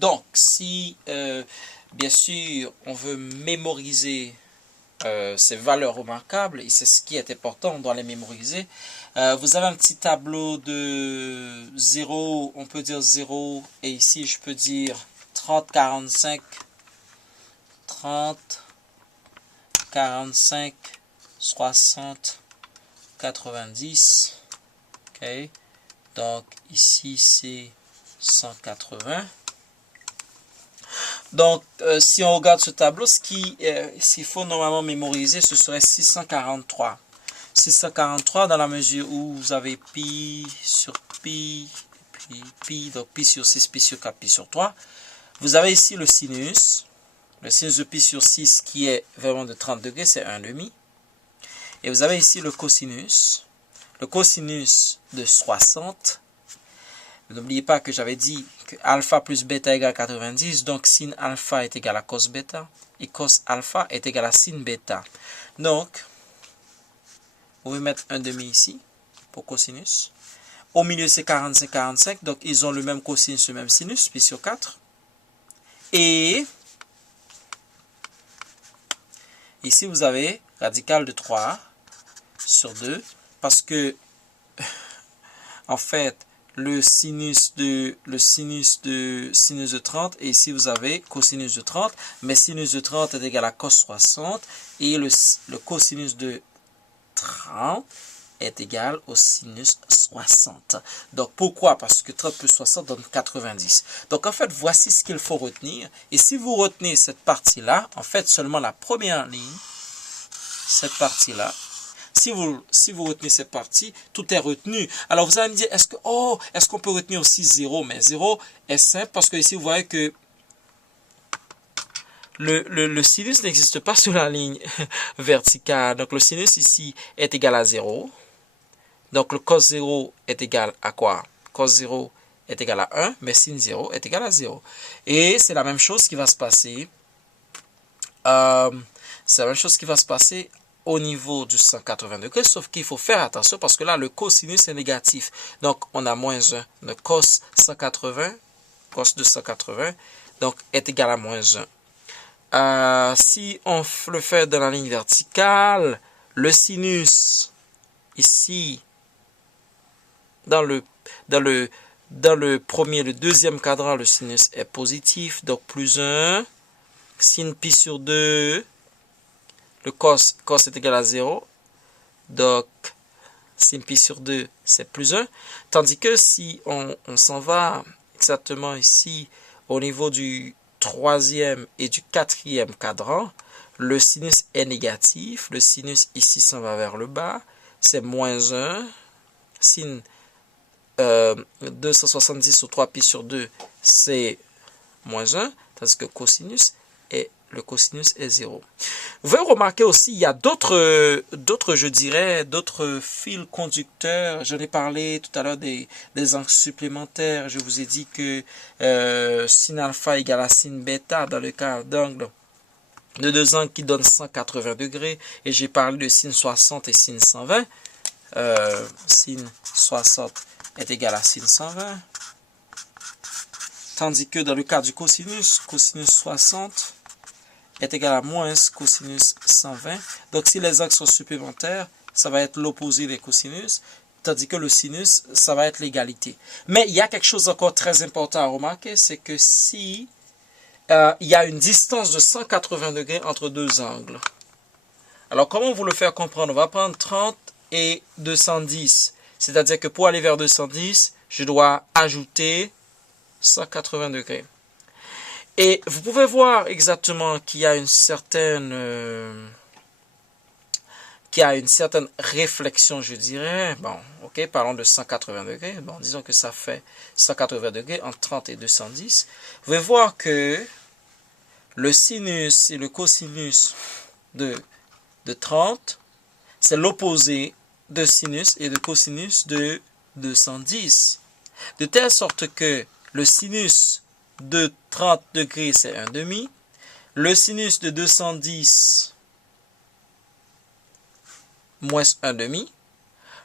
Donc, si, bien sûr, on veut mémoriser ces valeurs remarquables, et c'est ce qui est important, on doit les mémoriser. Vous avez un petit tableau de 0, on peut dire 0, et ici je peux dire 30, 45, 30, 45, 60, 90, ok, donc ici c'est 180. Donc, si on regarde ce tableau, s'il faut normalement mémoriser, ce serait 643. 643 dans la mesure où vous avez pi sur pi, puis pi, donc pi sur 6, pi sur 4, pi sur 3. Vous avez ici le sinus. Le sinus de pi sur 6 qui est vraiment de 30 degrés, c'est 1,5. Et vous avez ici le cosinus. Le cosinus de 60. N'oubliez pas que j'avais dit que alpha plus bêta égale 90, donc sin alpha est égal à cos bêta, et cos alpha est égal à sin bêta. Donc, vous pouvez mettre 1,5 ici, pour cosinus. Au milieu, c'est 45, 45, donc ils ont le même cosinus, le même sinus, pi sur 4. Et, ici, vous avez radical de 3 sur 2, parce que, en fait, le sinus de sinus de 30, et ici vous avez cosinus de 30, mais sinus de 30 est égal à cos 60, et le cosinus de 30 est égal au sinus 60. Donc pourquoi? Parce que 30 plus 60 donne 90. Donc en fait, voici ce qu'il faut retenir, et si vous retenez cette partie-là, en fait seulement la première ligne, cette partie-là, si vous retenez cette partie, tout est retenu. Alors vous allez me dire, est-ce qu'on peut retenir aussi 0? Mais 0 est simple parce que ici vous voyez que le sinus n'existe pas sur la ligne verticale. Donc le sinus ici est égal à 0. Donc le cos 0 est égal à quoi? Cos 0 est égal à 1, mais sin 0 est égal à 0. Et c'est la même chose qui va se passer. C'est la même chose qui va se passer au niveau du 180 degrés, sauf qu'il faut faire attention parce que là, le cosinus est négatif. Donc, on a moins 1. Le cos 180, cos de 180, donc est égal à moins 1. Si on le fait dans la ligne verticale, le sinus, ici, dans le deuxième cadran, le sinus est positif, donc plus 1. Sin pi sur 2, le cos est égal à 0. Donc, sin pi sur 2, c'est plus 1. Tandis que si on s'en va exactement ici, au niveau du troisième et du quatrième cadran, le sinus est négatif. Le sinus ici s'en va vers le bas. C'est moins 1. Sin 270 sur 3 pi sur 2, c'est moins 1. Tandis que le cosinus est 0. Vous pouvez remarquer aussi, il y a d'autres fils conducteurs. J'en ai parlé tout à l'heure des angles supplémentaires. Je vous ai dit que sin alpha égale à sin bêta dans le cas d'angle de deux angles qui donnent 180 degrés. Et j'ai parlé de sin 60 et sin 120. Sin 60 est égal à sin 120. Tandis que dans le cas du cosinus 60 est égal à moins cosinus 120. Donc, si les angles sont supplémentaires, ça va être l'opposé des cosinus, tandis que le sinus, ça va être l'égalité. Mais il y a quelque chose encore très important à remarquer, c'est que si il y a une distance de 180 degrés entre deux angles. Alors, comment vous le faire comprendre? On va prendre 30 et 210. C'est-à-dire que pour aller vers 210, je dois ajouter 180 degrés. Et vous pouvez voir exactement qu'il y a une certaine réflexion, je dirais. Bon, ok, parlons de 180 degrés. Bon, disons que ça fait 180 degrés entre 30 et 210. Vous pouvez voir que le sinus et le cosinus de 30, c'est l'opposé de sinus et de cosinus de 210. De telle sorte que le sinus de 30 degrés, c'est 1,5. Le sinus de 210, moins 1,5.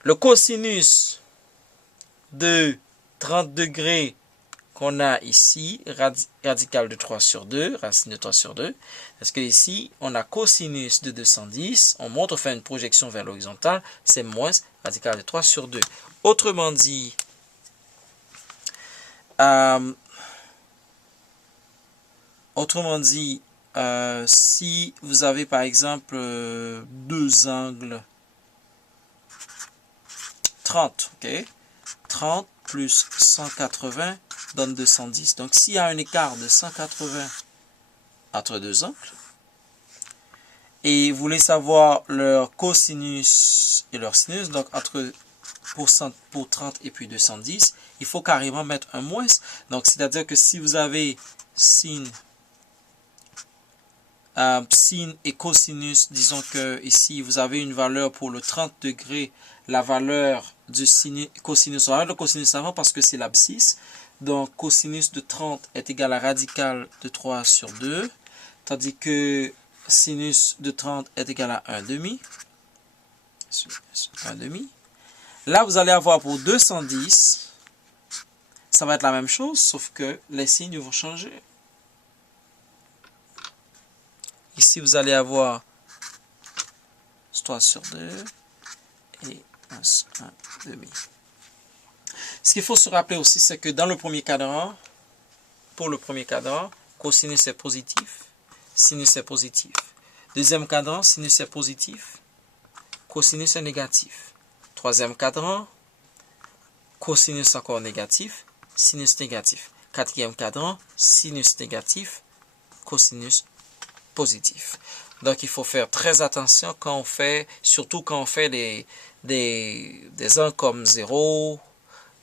Le cosinus de 30 degrés, qu'on a ici radical de 3 sur 2, racine de 3 sur 2. Parce que ici, on a cosinus de 210. On monte, on fait une projection vers l'horizontale. C'est moins radical de 3 sur 2. Autrement dit, si vous avez par exemple deux angles 30, ok, 30 plus 180 donne 210. Donc, s'il y a un écart de 180 entre deux angles, et vous voulez savoir leur cosinus et leur sinus, donc entre pour 30 et puis 210, il faut carrément mettre un moins. Donc, c'est-à-dire que si vous avez sin et cosinus, disons que ici, vous avez une valeur pour le 30 degrés, la valeur du cosinus, on va mettre le cosinus avant parce que c'est l'abscisse. Donc, cosinus de 30 est égal à radical de 3 sur 2, tandis que sinus de 30 est égal à 1 demi. 1 demi. Là, vous allez avoir pour 210, ça va être la même chose, sauf que les signes vont changer. Ici, vous allez avoir 3 sur 2 et 1 demi. Ce qu'il faut se rappeler aussi, c'est que dans le premier cadran, pour le premier cadran, cosinus est positif, sinus est positif. Deuxième cadran, sinus est positif, cosinus est négatif. Troisième cadran, cosinus encore négatif, sinus négatif. Quatrième cadran, sinus négatif, cosinus positif. Donc, il faut faire très attention quand on fait, surtout quand on fait des angles comme 0,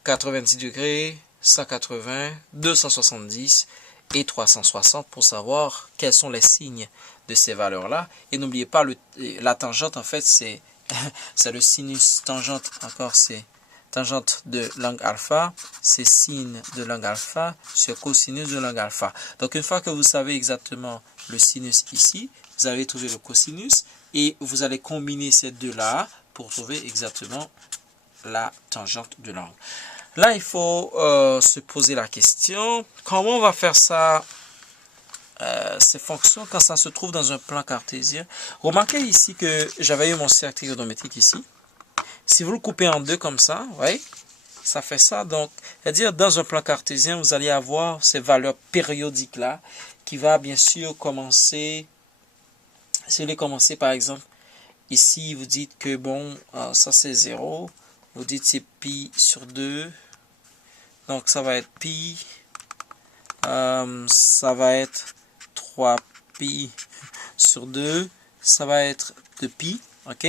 90 degrés, 180, 270 et 360 pour savoir quels sont les signes de ces valeurs-là. Et n'oubliez pas, la tangente, en fait, c'est le sinus. Tangente, encore, c'est tangente de l'angle alpha, c'est sin de l'angle alpha sur cosinus de l'angle alpha. Donc, une fois que vous savez exactement le sinus ici, vous allez trouver le cosinus et vous allez combiner ces deux-là pour trouver exactement la tangente de l'angle. Là, il faut se poser la question, comment on va faire ça, ces fonctions, quand ça se trouve dans un plan cartésien. Remarquez ici que j'avais eu mon cercle trigonométrique ici. Si vous le coupez en deux comme ça, vous voyez, ça fait ça. Donc, c'est-à-dire dans un plan cartésien, vous allez avoir ces valeurs périodiques-là qui va bien sûr commencer. Si vous voulez commencer par exemple, ici vous dites que bon, ça c'est 0. Vous dites c'est pi sur 2. Donc ça va être pi. Ça va être 3 pi sur 2. Ça va être de pi. Ok.